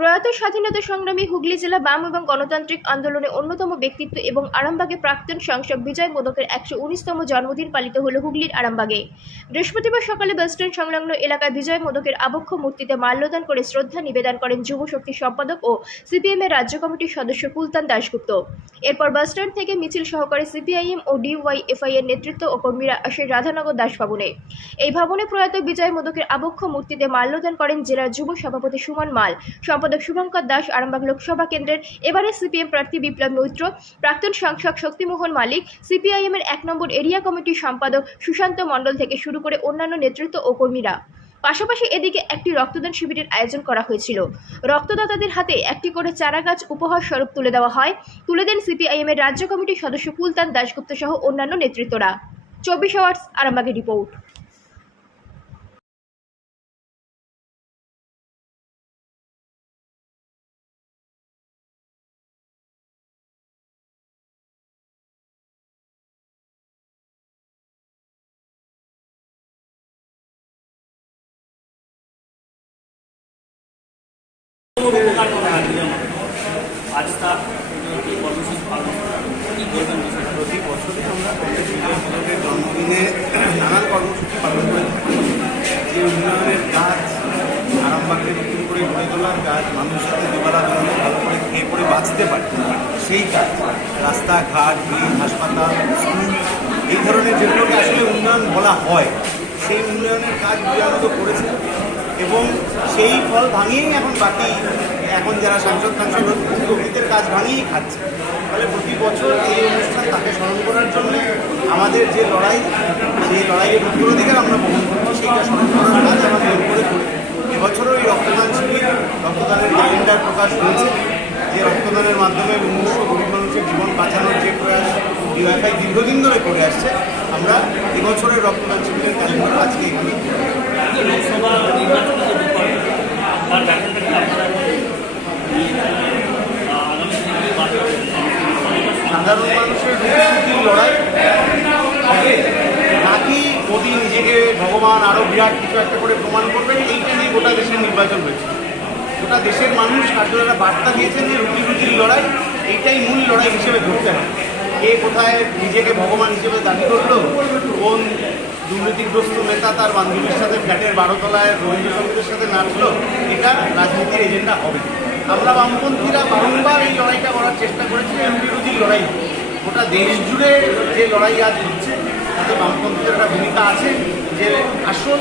প্রয়াত স্বাধীনতা সংগ্রামী হুগলি জেলা বাম এবং গণতান্ত্রিক আন্দোলনের অন্যতম ব্যক্তিত্ব এবং আরামবাগে প্রাক্তন সাংসদ বিজয় মোদকের 119তম জন্মদিন পালিত হল হুগলির আরামবাগে। বৃহস্পতিবার সকালে বাসস্ট্যান্ড সংলগ্ন এলাকায় বিজয় মোদকের আবক্ষ মূর্তিতে মাল্যদান করে শ্রদ্ধা নিবেদন করেন যুব শক্তি সম্পাদক ও সিপিএমের রাজ্য কমিটির সদস্য কুলতান দাশগুপ্ত। এরপর বাসস্ট্যান্ড থেকে মিছিল সহকারে সিপিআইএম ও ডিওয়াইএফআই এর নেতৃত্ব ও কর্মীরা আসে রাধানগর দাস ভবনে। এই ভবনে প্রয়াত বিজয় মোদকের আবক্ষ মূর্তিতে মাল্যদান করেন জেলার যুব সভাপতি সুমন মাল, সম্পাদক শুভঙ্কর দাস, আরামবাগ লোকসভা কেন্দ্রের এবারে সিপিএম প্রার্থী বিপ্লব মৈত্র, প্রাক্তন সাংসদ শক্তিমোহন মালিক, সিপিআইএমের 1 নম্বর এরিয়া কমিটির সম্পাদক সুশান্ত মণ্ডল থেকে শুরু করে অন্যান্য নেতৃত্ব ও কর্মীরা। পাশাপাশি এদিকে একটি রক্তদান শিবিরের আয়োজন করা হয়েছিল। রক্তদাতাদের হাতে একটি করে চারা গাছ উপহার স্বরূপ তুলে দেওয়া হয়। তুলে দেন সিপিআইএমের রাজ্য কমিটির সদস্য কুলতান দাশগুপ্ত সহ অন্যান্য নেতৃত্বরা। 24 আওয়ার্স আরামবাগের রিপোর্ট। প্রতি বছরই আমরা জন্মদিনে নানান কর্মসূচি পালন করে থাকি। যে উন্নয়নের কাজ, আরামবাগকে নতুন করে গড়ে তোলার কাজ, মানুষের সাথে দুবেলা দুজনে ভালো করে খেয়ে পড়ে বাঁচতে পারে, সেই কাজ রাস্তাঘাট, ব্রিজ, হাসপাতাল, স্কুল, এই ধরনের যেগুলোকে আসলে উন্নয়ন বলা হয়, সেই উন্নয়নের কাজ বিজয়নত করেছে এবং সেই ফল ভাঙিয়েই এখন যারা সাংসদ কর্মীদের কাজ ভাঙিয়েই খাচ্ছে। ফলে প্রতি বছর এই অনুষ্ঠান তাকে স্মরণ করার জন্য আমাদের যে লড়াই, সেই লড়াইয়ের উত্তরাধিকার আমরা বহন করছি, সেইটা স্মরণ করার কাজ আমরা বের করে করি। এবছরও এই রক্তদান শিবির, রক্তদানের ক্যালেন্ডার প্রকাশ হয়েছে, যে রক্তদানের মাধ্যমে মুমূর্ষু গরিব মানুষের জীবন বাঁচানোর যে প্রয়াস ডিওয়াইএফআই দীর্ঘদিন ধরে করে আসছে, আমরা এবছরের রক্তদান শিবিরের ক্যালেন্ডার আজকে এখানে সাধারণ মানুষের রুটির লড়াই হবে নাকি মোদী নিজেকে ভগবান আরও বিরাট কিছু একটা করে প্রমাণ করবেন, এইটা নিয়ে গোটা দেশের নির্বাচন হয়েছে। গোটা দেশের মানুষ কার্যকররা বার্তা দিয়েছেন যে রুটির লড়াই, এইটাই মূল লড়াই হিসেবে ধরতে হবে। কে কোথায় নিজেকে ভগবান হিসেবে দাবি করলো, কোন দুর্নীতিগ্রস্ত নেতা তার বান্ধবীর সাথে ফ্ল্যাটের 12 তলায় রবীন্দ্রসঙ্গীতের সাথে নাচলো, এটা রাজনীতির এজেন্ডা হবে। আমরা বামপন্থীরা বারংবার এই লড়াইটা করার চেষ্টা করেছি, রুটির লড়াই। গোটা দেশ জুড়ে যে লড়াই আজ হচ্ছে, তাতে বামপন্থীদের একটা ভূমিকা আছে, যে আসল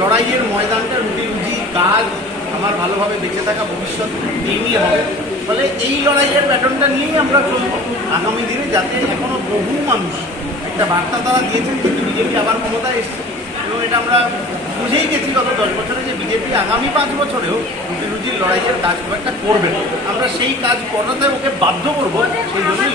লড়াইয়ের ময়দানটা রুজি কাজ, আমার ভালোভাবে বেঁচে থাকা ভবিষ্যৎ, এই নিয়ে হবে। ফলে এই লড়াইয়ের প্যাটার্নটা নিয়েই আমরা চলব আগামী দিনে, যাতে এখনও বহু মানুষ একটা বার্তা তারা দিয়েছেন, কিন্তু বিজেপি আবার ক্ষমতায় এসছে এবং এটা আমরা বুঝেই গেছি গত 10 বছরে যে বিজেপি আগামী 5 বছরেও রুজির লড়াইয়ের কাজ খুব একটা করবে। আমরা সেই কাজ করাতে ওকে বাধ্য করবো, সেই জন্যই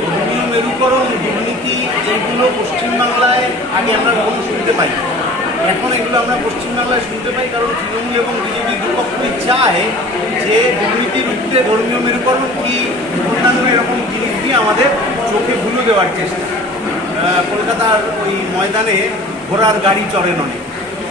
ধর্মীয় মেরুকরণ, দুর্নীতি, এইগুলো পশ্চিমবাংলায় আগে আমরা কখনো শুনতে পাই। এখন এগুলো আমরা পশ্চিমবাংলায় শুনতে পাই, কারণ তৃণমূল এবং বিজেপি দুপক্ষই চায় যে দুর্নীতির উঠতে ধর্মীয় মেরুকরণ কি অন্যান্য এরকম জিনিস দিয়ে আমাদের চোখে ভুলো দেওয়ার চেষ্টা। কলকাতার ওই ময়দানে ঘোড়ার গাড়ি চড়ে নয়,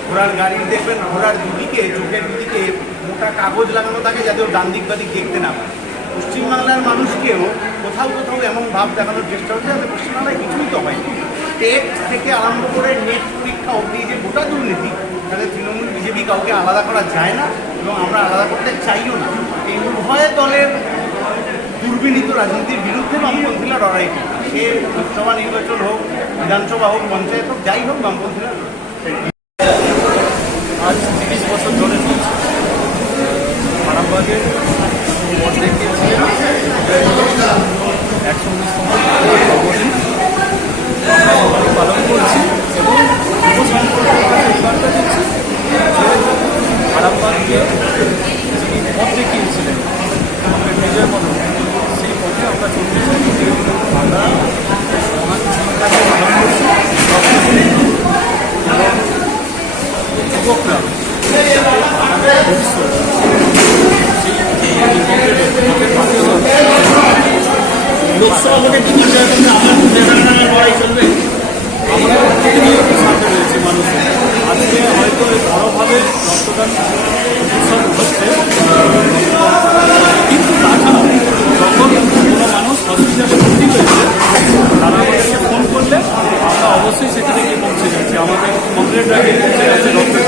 ঘোড়ার গাড়ি দেখবেন ঘোড়ার দুদিকে, চোখের দুদিকে মোটা কাগজ লাগানো থাকে, যাতে ও ডান দিক বাদিক দেখতে না পায়। পশ্চিমবাংলার মানুষকেও কোথাও কোথাও এমন ভাব দেখানোর চেষ্টা হচ্ছে যাতে পশ্চিমবাংলায় কিছুই তো হয়। টেট থেকে আরম্ভ করে নেট পরীক্ষা অবধি যে গোটা দুর্নীতি, তাদের তৃণমূল বিজেপি কাউকে আলাদা করা যায় না এবং আমরা আলাদা করতে চাইও না। এই উভয় দলের দুর্বিনীত রাজনীতির বিরুদ্ধে বামপন্থীরা লড়াই করে, সে লোকসভা নির্বাচন হোক, বিধানসভা হোক, পঞ্চায়েত হোক, যাই হোক, বামপন্থীরা আজ 30 বছর ধরে চলছে। আরামবাগের অর্ধেকে ছিলেন 119তম জন্মদিন পালন করছি এবং যুব সম্পর্কে এই বার্তা দিচ্ছি যে আরামবাগকে যিনি পথ দেখিয়েছিলেন বিজয় মোদক, সেই পথে আমরা চলতে চাই। আমরা সমাজ জীবনটাকে পালন করছি এবং রক্তদান উৎসব হচ্ছে। কিন্তু তাছাড়াও যখন কোনো মানুষ হসপিটালে ভর্তি হয়েছে তারা আমাদেরকে ফোন করলে আমরা অবশ্যই সেখানে গিয়ে পৌঁছে যাচ্ছি। আমাদের কমপ্লেন্টরা গিয়ে পৌঁছে যাচ্ছে ডক্টর।